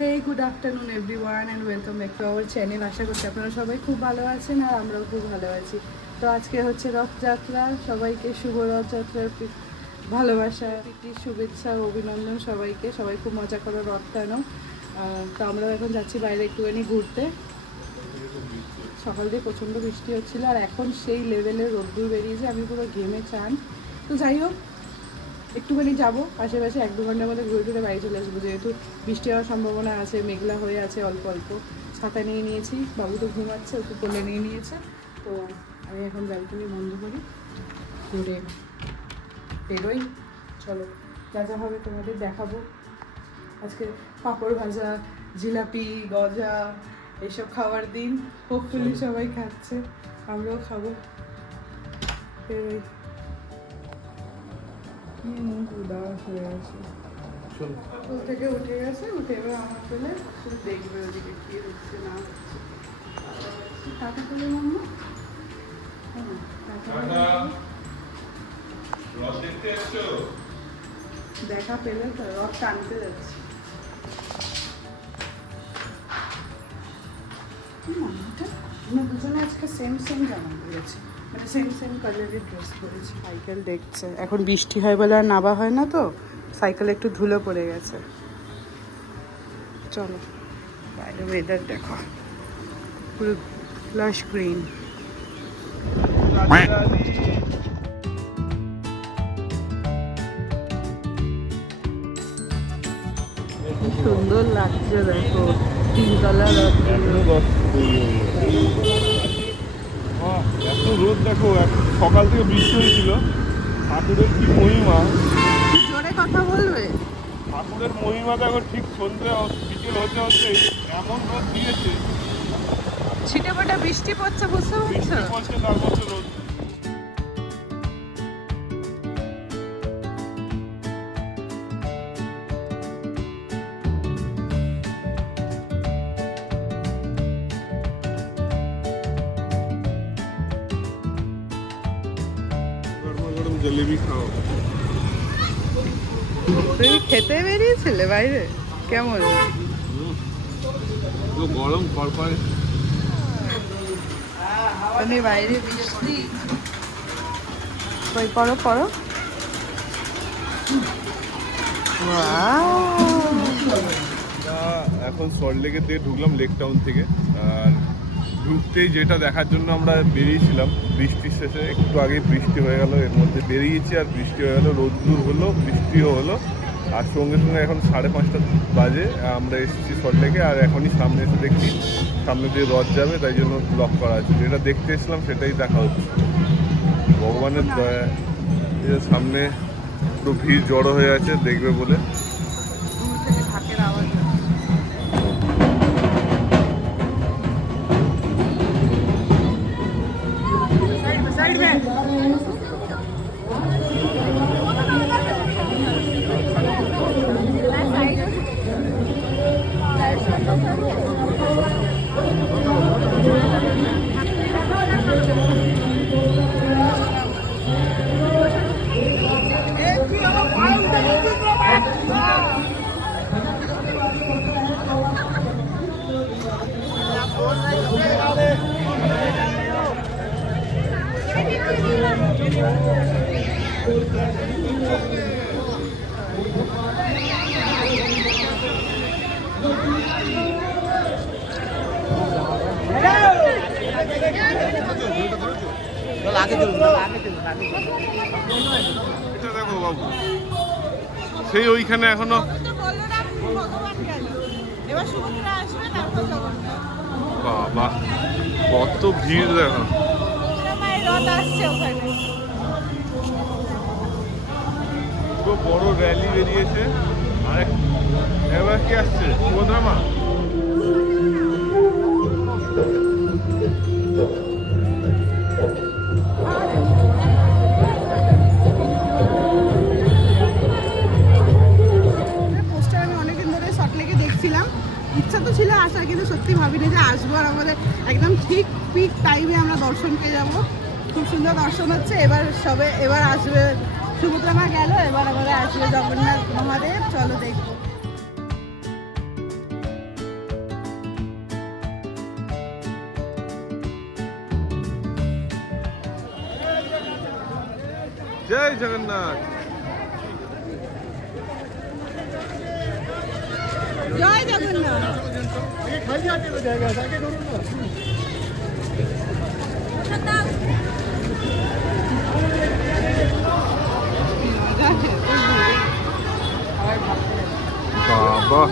Hey good afternoon everyone and welcome back to our channel. আশা করছি আপনারা সবাই খুব ভালো আছেন আর আমরাও খুব ভালো আছি। তো আজকে হচ্ছে রথযাত্রা, সবাইকে শুভ রথযাত্রার ভালোবাসা, প্রীতি, শুভেচ্ছা ও অভিনন্দন সবাইকে। সবাই খুব মজা করো রথ টানো। তো আমরাও এখন যাচ্ছি বাইরে একটুখানি ঘুরতে। সকাল দিয়ে প্রচণ্ড বৃষ্টি হচ্ছিলো আর এখন সেই লেভেলের রোদ্দুর বেরিয়েছে, আমি পুরো ঘেমে চান। তো যাই হোক, একটুখানি যাবো আশেপাশে, 1-2 ঘন্টার মধ্যে ঘুরে ঘুরে বাড়ি চলে আসবো, যেহেতু বৃষ্টি হওয়ার সম্ভাবনা আছে, মেঘলা হয়ে আছে অল্প অল্প। ছাতা নিয়ে নিয়েছি, বাবু তো ঘুমাচ্ছে, ওকে কোলে নিয়ে নিয়েছে। তো আমি এখন গাড়িটাকে বন্ধ করি, ঘুরে বেরোই। চলো, যা যা হবে তোমাদের দেখাবো। আজকে পাঁপড় ভাজা, জিলাপি, গজা এসব খাওয়ার দিন। হোপফুলি সবাই খাচ্ছে, আমরাও খাবো। বেরোই। উদাস হয়ে আছে, স্কুল থেকে উঠে গেছে, উঠে এবার আমার চলে শুধু দেখবে ওদিকে কি হচ্ছে না হচ্ছে। টাকা পেলে মাম্মা, দেখা পেলে তো রথ টানতে যাচ্ছি। আমরা দুজনে আজকে সেম জামা পরেছি, মানে সেম কালারের ড্রেস পরেছি। সাইকেল দেখছে, এখন বৃষ্টি হয় বলে আর নাবা হয় না, তো সাইকেলে একটু ধুলো পড়ে গেছে। চলো বাইরে ওয়েদার দেখো, পুরো লাশ গ্রিন। কি সুন্দর লাগছে দেখো, 3 তলা রথ। এত রোদ দেখো, সকাল থেকে বৃষ্টি হয়েছিল। ঠাকুরের কি মহিমা, জোরে কথা বলবে। ঠাকুরের মহিমা দেখো, ঠিক সন্ধ্যে বিকেল হতে হতে এমন রোদ দিয়েছে, ছিটে ফোটা বৃষ্টি পড়ছে, বুঝতে বৃষ্টি পারছো? পড়ছে তার মধ্যে রোদ। গরম গরম জিলেবি খাও। তুমি খেতে বেরিয়েছিলে বাইরে? কেমন তো গরম করপারে। তুমি বাইরে বৃষ্টি? কই পড়ো পড়ো। এখন সল্টলেকের দিকে ঢুকলাম, লেক টাউন থেকে। আর ঢুকতেই যেটা দেখার জন্য আমরা বেরিয়েছিলাম, বৃষ্টির শেষে একটু আগে বৃষ্টি হয়ে গেল, এর মধ্যে বেরিয়েছি আর বৃষ্টি হয়ে গেল, রোদ্দুর হলো, বৃষ্টিও হলো। আর সঙ্গে সঙ্গে এখন 5:30 বাজে, আমরা এসেছি সল্টলেকে। আর এখনই সামনে এসে দেখছি সামনে দিয়ে রথ যাবে, তাই জন্য ব্লক করা আছে। যেটা দেখতে এসেছিলাম সেটাই দেখা হচ্ছে। ভগবানের দয়া, সামনে পুরো ভিড় জড়ো হয়ে আছে দেখবে বলে। দূর থেকে ঢাকের আওয়াজ হচ্ছে। সাইড মে এটা দেখো বাবু, সেই ওইখানে এখনো বাবা কত ভিড় দেখো। পুরো বড় র্যালি বেরিয়েছে। আর এবার কি আসছে, সুভদ্রামা। পোস্টার আমি অনেকদিন ধরে সল্টলেকে দেখছিলাম, ইচ্ছা তো ছিল আসার, কিন্তু সত্যি ভাবিনি যে আসবো। আর আমাদের একদম ঠিক পিক টাইমে আমরা দর্শন পেয়ে যাবো। খুব সুন্দর দর্শন হচ্ছে। এবার আসবে সুভদ্রা মা, গেল, এবার আমাদের আসবে জগন্নাথ মহাদেব। চলো দেখবো। জয় জগন্নাথ। জয় জগন্নাথ। বাবা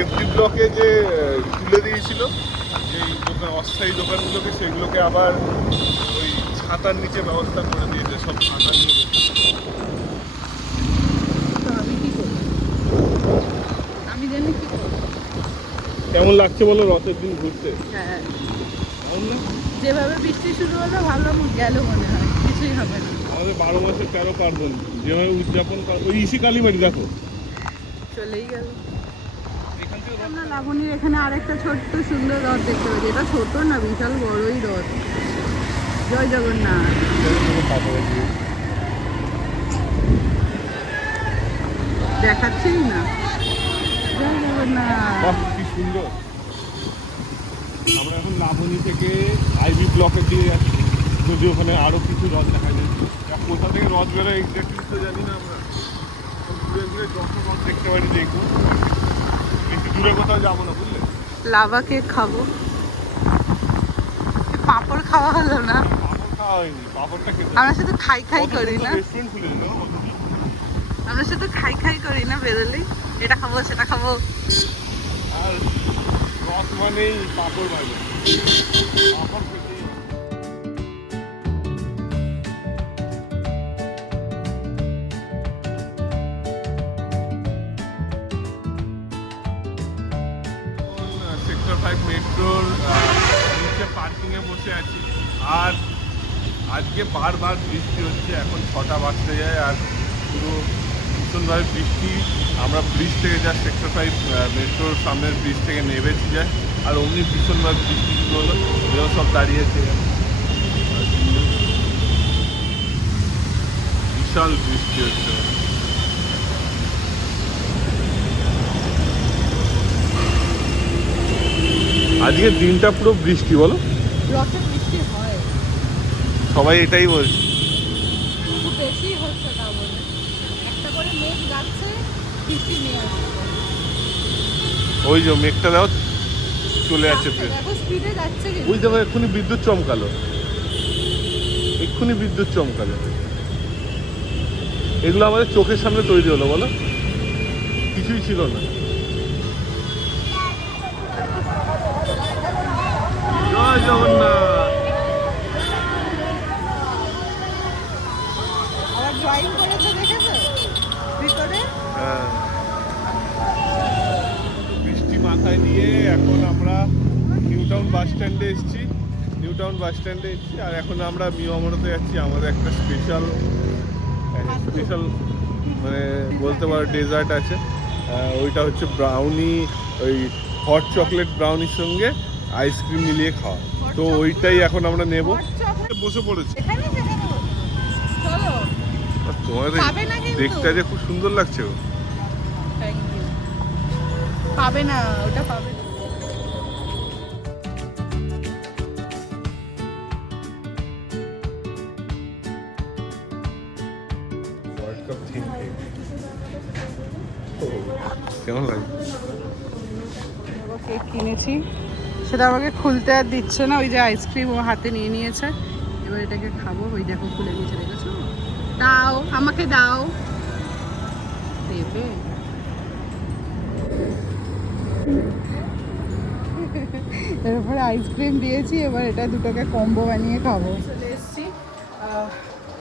এফডি ব্লকে যে তুলে দিয়েছিল এই দোকান অস্থায়ী দোকানগুলোকে, সেগুলোকে আবার ওই ছাতার নিচে ব্যবস্থা করে দিয়েছে, সব ছাতা নিয়ে আমি কি করব? আমি জানি কি করব। কেমন লাগছে বলো রথের দিন ঘুরতে? হ্যাঁ, কেমন না? যেভাবে বৃষ্টি শুরু হলো ভালো গেল মনে হয়, কিছুই হবে না। আমাদের 12 মাসের 13 পার্বণ যেভাবে উদযাপন করা, ওই ইসি কালীবাড়ি দেখো চলেই গেল। এখান থেকে আমরা লাবণীর এখানে আরেকটা ছোট্ট সুন্দর রথ দেখতে পাচ্ছি। এটা ছোট না, বিশাল বড়ই রথ। জয় জগন্নাথ। দেখাচ্ছেই না। জয় জগন্নাথ। বাহ, কি সুন্দর। আমরা এখন লাবণী থেকে আইবি ব্লকের দিকে যাচ্ছি, যদি ওখানে আরো কিছু রথ দেখা যায়। কোথা থেকে রথ বেরোয় এক্স্যাক্টলি তো জানি না আমরা। ঘুরে ঘুরে যত রথ দেখতে পারি দেখবো, বেশি দূরে কোথাও যাবো না, বুঝলে? লাভা কেক খাবো। পাঁপড় খাওয়া হলো না। পাপড় খাওয়া হয়নি, পাপড়টা খেতে আমরা শুধু খাই খাই করি না। রেস্টুরেন্ট খুলে দিল। আমরা শুধু খাই খাই করি না, বেরোলেই এটা খাবো সেটা খাবো। আর রথ মানেই পাপড় ভাজা, পাপড় খেতে। সেক্টর 5 মেট্রোর নিচে পার্কিংয়ে বসে আছি, আর আজকে বারবার বৃষ্টি হচ্ছে। এখন 6টা বাজতে যায় আর পুরো ভীষণভাবে বৃষ্টি। আমরা ব্রিজ থেকে যা সেক্টর 5 মেট্রোর সামনের ব্রিজ থেকে নেমেছি যায়, আর অমনি ভীষণভাবে বৃষ্টি শুরু হলো, এও সব দাঁড়িয়েছে। বিশাল বৃষ্টি হচ্ছে। আজকের দিনটা পুরো বৃষ্টি, বলো? রথে বৃষ্টি হয়, সবাই এটাই বলছে। একটু বেশি হচ্ছে তা বলে। একটা করে মেঘ যাচ্ছে, বৃষ্টি নিয়ে আসছে। ওই যে মেঘটা দাও চলে যাচ্ছে। দেখো স্পিডে যাচ্ছে কিন্তু। ওই দেখো এক্ষুনি বিদ্যুৎ চমকালো, এক্ষুনি বিদ্যুৎ চমকালো। এগুলো আমাদের চোখের সামনে তৈরি হলো, বলো? কিছুই ছিল না। জয় জগন্নাথ। আবার ড্রয়িং করেছে, দেখেছো ভিতরে? হ্যাঁ, বৃষ্টি মাথায় নিয়ে এখন আমরা নিউ টাউন বাস স্ট্যান্ডে এসেছি। আর এখন আমরা মিও আমরাতে যাচ্ছি। আমাদের একটা স্পেশাল মানে বলতে পারো ডেজার্ট আছে। ওইটা হচ্ছে ব্রাউনি, ওই হট চকলেট ব্রাউনির সঙ্গে আইসক্রিম মিলিয়ে খাওয়া। তো ওইটাই এখন আমরা নেব। বসে পড়েছি। এখানে সেখানে চলো। আর তোমাদের পাবে না কিন্তু। দেখতে যে খুব সুন্দর লাগছে গো। Thank you. পাবে না, ওটা পাবে না। ওয়ার্ল্ড কাপ থিম কেক কেমন লাগে? কেক কিনেছি, সেটা আমাকে খুলতে আর দিচ্ছে না। ওই যে আইসক্রিম ও হাতে নিয়ে নিয়েছে, এবার এটাকে খাবো। ওই দেখো খুলে নিয়েছে, দেখেছো? দাও, আমাকে দাও। দেবে? এরপরে আইসক্রিম দিয়েছি, এবার এটা দুটোকে কম্বো বানিয়ে খাবো। চলে এসেছি।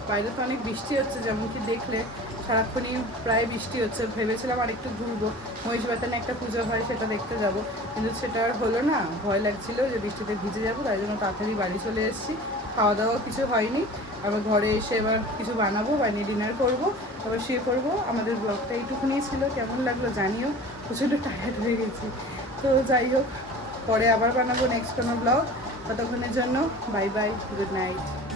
বাইরে তো অনেক বৃষ্টি হচ্ছে, যেমন কি দেখলে সারাক্ষণই প্রায় বৃষ্টি হচ্ছে। ভেবেছিলাম আর একটু ঘুরবো, মহিষ বাতানে একটা পুজো হয় সেটা দেখতে যাব, কিন্তু সেটা আর হলো না। ভয় লাগছিল যে বৃষ্টিতে ভিজে যাবো, তাই জন্য তাড়াতাড়ি বাড়ি চলে এসেছি। খাওয়া দাওয়া কিছু হয়নি, আবার ঘরে এসে এবার কিছু বানাবো, বানিয়ে ডিনার করবো, আবার শুয়ে পড়বো। আমাদের ব্লগটা এইটুকুনি ছিল, কেমন লাগলো জানিও। প্রচণ্ড টায়ার্ড হয়ে গেছি। তো যাই হোক, পরে আবার বানাবো নেক্সট কোনো ব্লগ। ততক্ষণের জন্য বাই বাই, গুড নাইট।